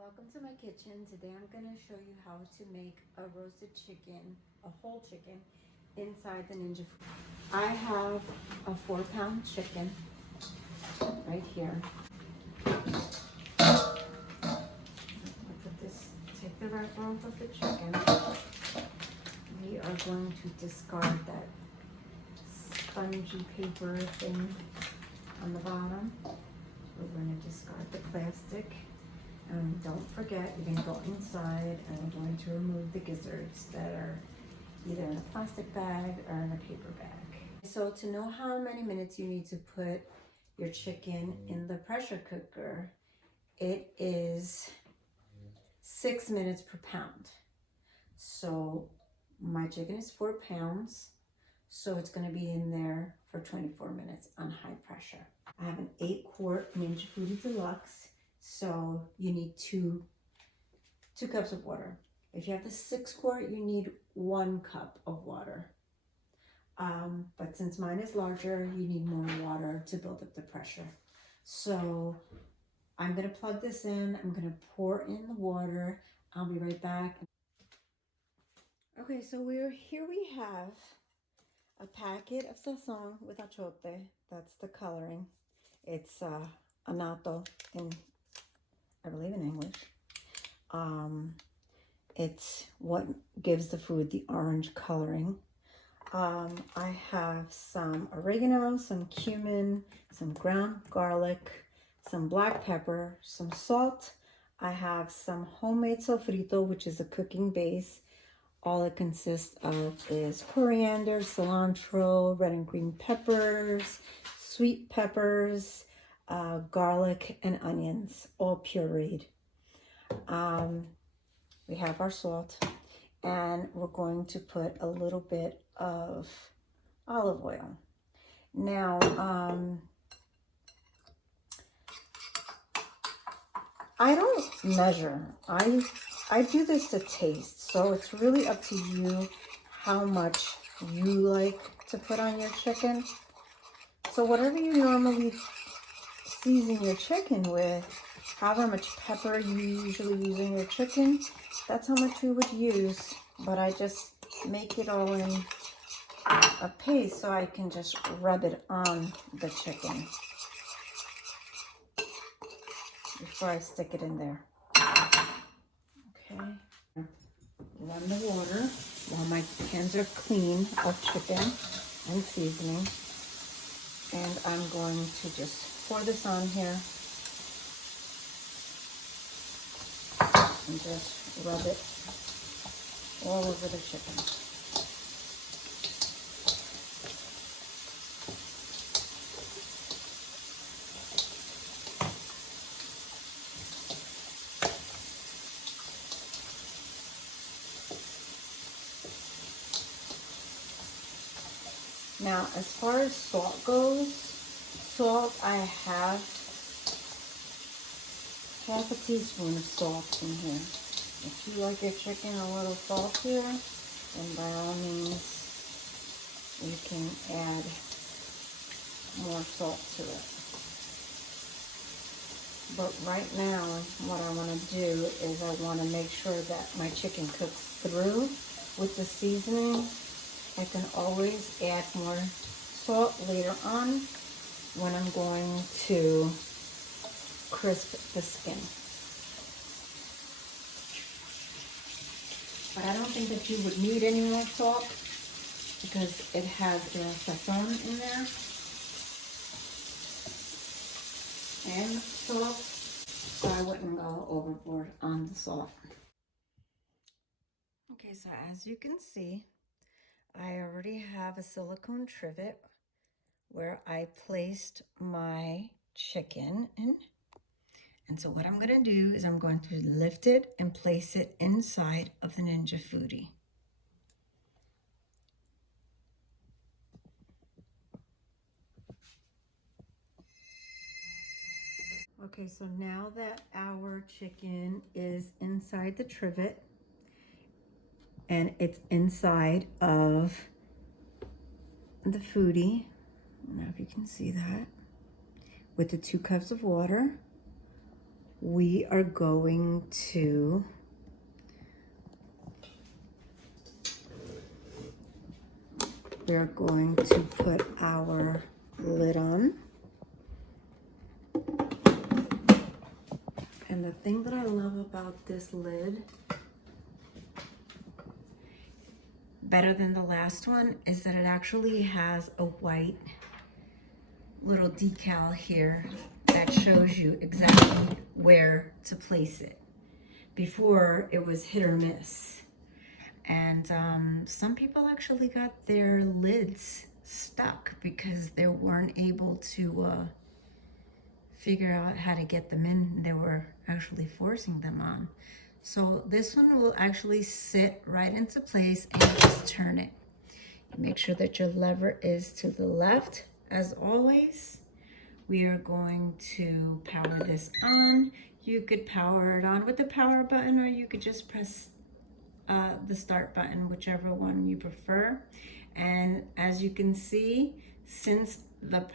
welcome to my kitchen. Today I'm going to show you how to make a roasted chicken, a whole chicken, inside the Ninja Foodi. I have a 4-pound chicken right here. I'll put this, take the wrapper off of the chicken. We are going to discard that spongy paper thing on the bottom. We're going to discard the plastic. And don't forget, you're going to go inside and we're going to remove the gizzards that are either in a plastic bag or in a paper bag. So to know how many minutes you need to put your chicken in the pressure cooker, it is 6 minutes per pound. So my chicken is 4 pounds, so it's going to be in there for 24 minutes on high pressure. I have an 8-quart Ninja Foodi Deluxe. So you need two cups of water. If you have the 6-quart, you need 1 cup of water. But since mine is larger, you need more water to build up the pressure. So I'm gonna plug this in. I'm gonna pour in the water. I'll be right back. Okay, so here we have a packet of Sazon with achote. That's the coloring. It's anato in, I believe, in English. It's what gives the food the orange coloring. I have some oregano, some cumin, some ground garlic, some black pepper, some salt. I have some homemade sofrito, which is a cooking base. All it consists of is coriander, cilantro, red and green peppers, sweet peppers, garlic and onions, all pureed. We have our salt, and we're going to put a little bit of olive oil. Now, I don't measure. I do this to taste, so it's really up to you how much you like to put on your chicken. So whatever you normally season your chicken with, however much pepper you usually use in your chicken, that's how much you would use. But I just make it all in a paste so I can just rub it on the chicken before I stick it in there. Okay, run the water while my hands are clean of chicken and seasoning. And I'm going to just pour this on here and just rub it all over the chicken. Now, as far as salt goes, I have half a teaspoon of salt in here. If you like your chicken a little saltier, then by all means, you can add more salt to it. But right now, what I want to do is I want to make sure that my chicken cooks through with the seasoning. I can always add more salt later on when I'm going to crisp the skin. But I don't think that you would need any more salt because it has the sazon in there and salt, so I wouldn't go overboard on the salt. Okay, so as you can see, I already have a silicone trivet where I placed my chicken in. And so what I'm going to do is I'm going to lift it and place it inside of the Ninja Foodi. Okay, so now that our chicken is inside the trivet and it's inside of the Foodi, I don't know if you can see that, with the 2 cups of water, we are going to put our lid on. And the thing that I love about this lid, better than the last one, is that it actually has a white little decal here that shows you exactly where to place it. Before, it was hit or miss. And some people actually got their lids stuck because they weren't able to figure out how to get them in. They were actually forcing them on. So this one will actually sit right into place, and you just turn it. Make sure that your lever is to the left. As always, we are going to power this on. You could power it on with the power button, or you could just press the start button, whichever one you prefer. And as you can see, since the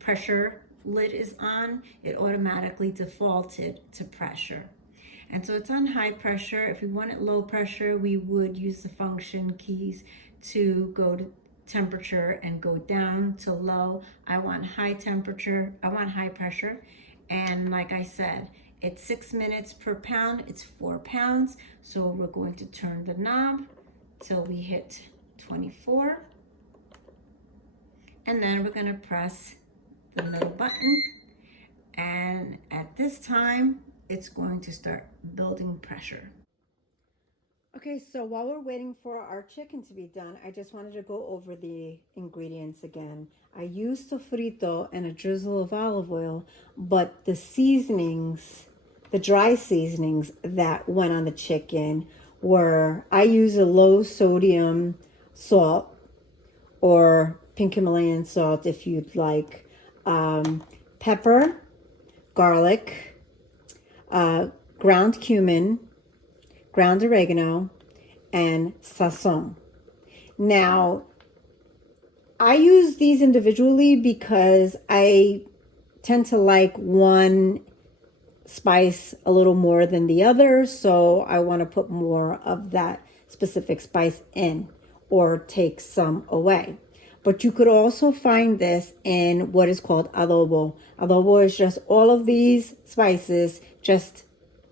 pressure lid is on, it automatically defaulted to pressure. And so it's on high pressure. If we want it low pressure, we would use the function keys to go to temperature and go down to low. I want high temperature, I want high pressure. And like I said, it's 6 minutes per pound, it's 4 pounds. So we're going to turn the knob till we hit 24. And then we're gonna press the middle button. And at this time, it's going to start building pressure. Okay, so while we're waiting for our chicken to be done, I just wanted to go over the ingredients again. I used sofrito and a drizzle of olive oil, but the seasonings, the dry seasonings that went on the chicken were, I use a low sodium salt or pink Himalayan salt if you'd like, pepper, garlic, ground cumin, ground oregano, and Sazon. Now, I use these individually because I tend to like one spice a little more than the other, so I want to put more of that specific spice in or take some away. But you could also find this in what is called adobo. Adobo is just all of these spices just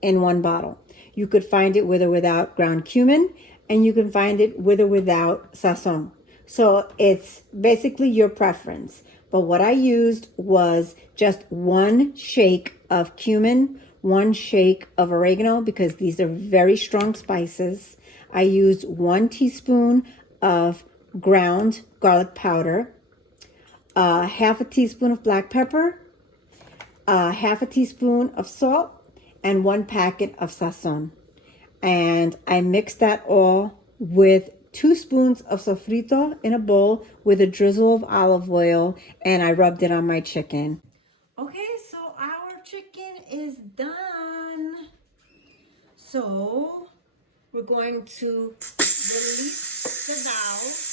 in one bottle. You could find it with or without ground cumin, and you can find it with or without sazon. So it's basically your preference. But what I used was just 1 shake of cumin, 1 shake of oregano, because these are very strong spices. I used 1 teaspoon of ground garlic powder, half a teaspoon of black pepper, half a teaspoon of salt, and 1 packet of sazon. And I mixed that all with 2 spoons of sofrito in a bowl with a drizzle of olive oil, and I rubbed it on my chicken. Okay, so our chicken is done. So we're going to release the valve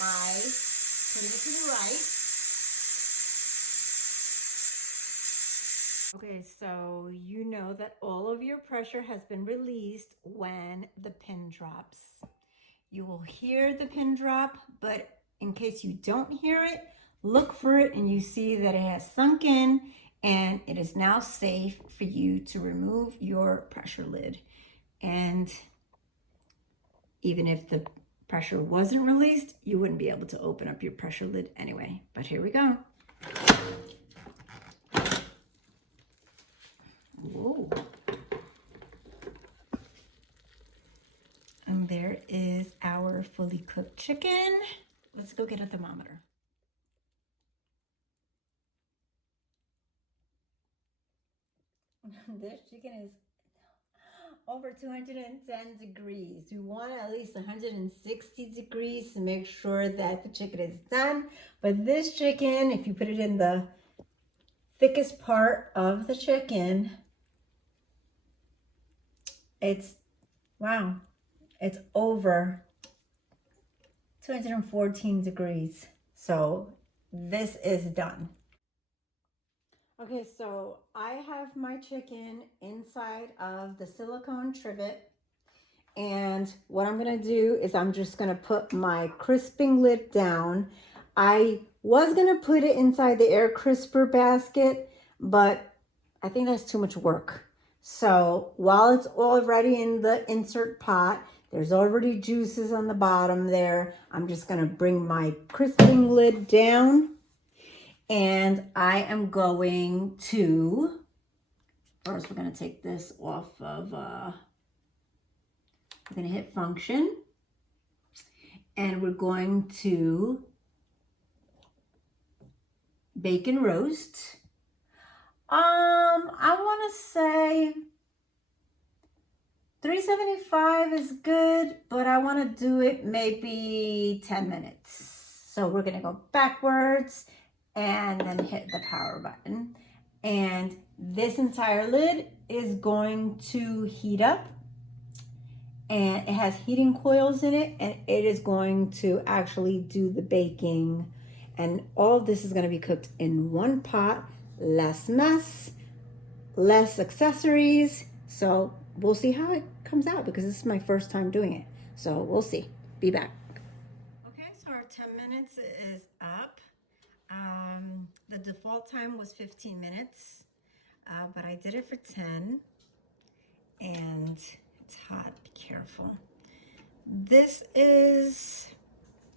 by putting it to the right. Okay, so you know that all of your pressure has been released when the pin drops. You will hear the pin drop, but in case you don't hear it, look for it and you see that it has sunk in, and it is now safe for you to remove your pressure lid. And even if the pressure wasn't released, you wouldn't be able to open up your pressure lid anyway. But here we go. Whoa. And there is our fully cooked chicken. Let's go get a thermometer. This chicken is over 210 degrees. We want at least 160 degrees to make sure that the chicken is done. But this chicken, if you put it in the thickest part of the chicken, it's, wow, it's over 214 degrees. So this is done. Okay, so I have my chicken inside of the silicone trivet. And what I'm gonna do is I'm just gonna put my crisping lid down. I was gonna put it inside the air crisper basket, but I think that's too much work. So while it's already in the insert pot, there's already juices on the bottom there. I'm just gonna bring my crisping lid down. And I am going to, first we're going to take this off of, we're going to hit function. And we're going to bake and roast. I want to say 375 is good, but I want to do it maybe 10 minutes. So we're going to go backwards and then hit the power button. And this entire lid is going to heat up, and it has heating coils in it, and it is going to actually do the baking. And all of this is going to be cooked in one pot, less mess, less accessories. So we'll see how it comes out because this is my first time doing it. So we'll see. Be back. Okay, so our 10 minutes is up. The default time was 15 minutes, but I did it for 10, and it's hot, be careful. This is,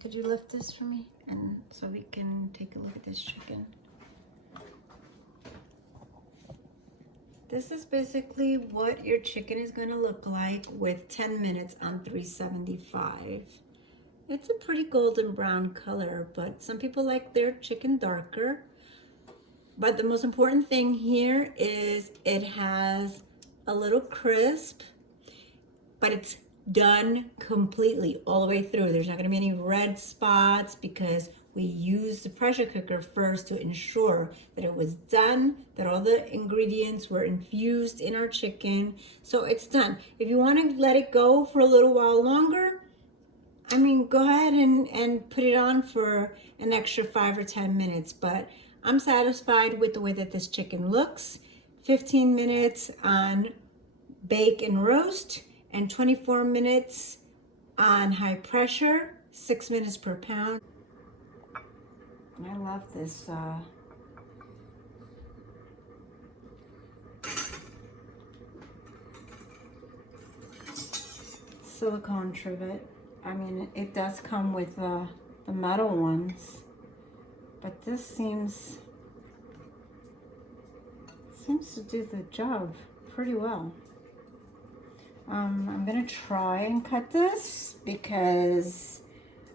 could you lift this for me? And so we can take a look at this chicken. This is basically what your chicken is gonna look like with 10 minutes on 375. It's a pretty golden brown color, but some people like their chicken darker. But the most important thing here is it has a little crisp, but it's done completely all the way through. There's not gonna be any red spots because we used the pressure cooker first to ensure that it was done, that all the ingredients were infused in our chicken. So it's done. If you wanna let it go for a little while longer, I mean, go ahead and put it on for an extra 5 or 10 minutes, but I'm satisfied with the way that this chicken looks. 15 minutes on bake and roast and 24 minutes on high pressure, 6 minutes per pound. I love this silicone trivet. I mean, it does come with the metal ones, but this seems to do the job pretty well. I'm gonna try and cut this because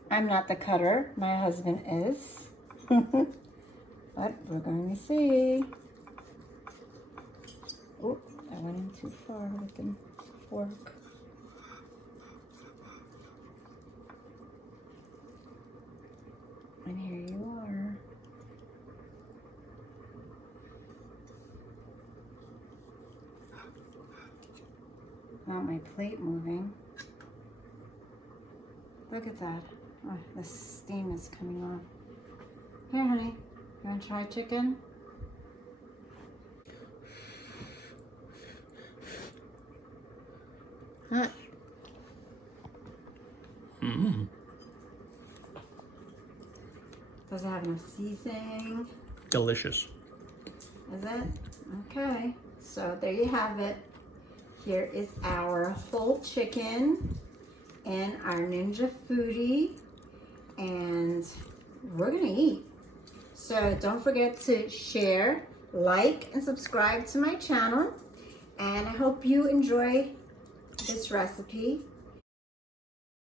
I'm not the cutter, my husband is. But we're going to see. Oh, I went in too far with the fork. And here you are. Not my plate moving. Look at that. Oh, the steam is coming off. Here, honey. You want to try chicken? Huh. Mm-hmm. Does it have enough seasoning? Delicious. Is it? Okay. So there you have it. Here is our whole chicken and our Ninja Foodi, and we're gonna eat. So don't forget to share, like, and subscribe to my channel. And I hope you enjoy this recipe.